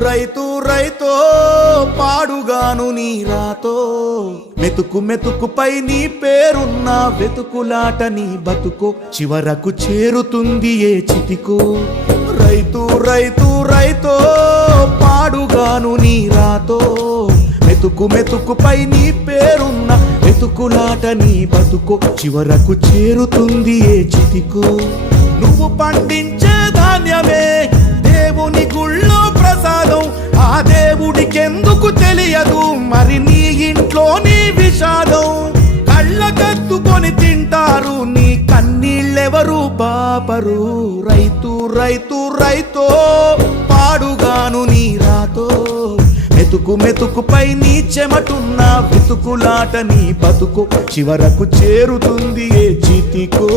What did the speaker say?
రైతు రైతో పాడుగాను నీ రాతో మెతుకు మెతుకుపై నీ పేరున్న వెతుకులాట నీ బతుకో చివరకు చేరుతుంది ఏ చితికో రైతు రైతు రైతో పాడుగాను నీ రాతో మెతుకు మెతుకుపై నీ పేరున్న వెతుకులాట నీ బతుకో చివరకు చేరుతుంది ఏ చితికో నువ్వు పండించే ధాన్యమే దేవుని గుళ్ళో ప్రసాదం ఆ దేవుడికెందుకు తెలియదు మరి నీ ఇంట్లో నీ విషాదం కళ్ళకత్తుకొని తింటారు నీ కన్నీళ్ళెవరు పాపరు రైతు రైతు రైతో పాడుగాను నీ రాతో మెతుకు మెతుకుపై నీ చెమటున్న వెతుకులాట నీ బతుకు చివరకు చేరుతుంది ఏ చితికో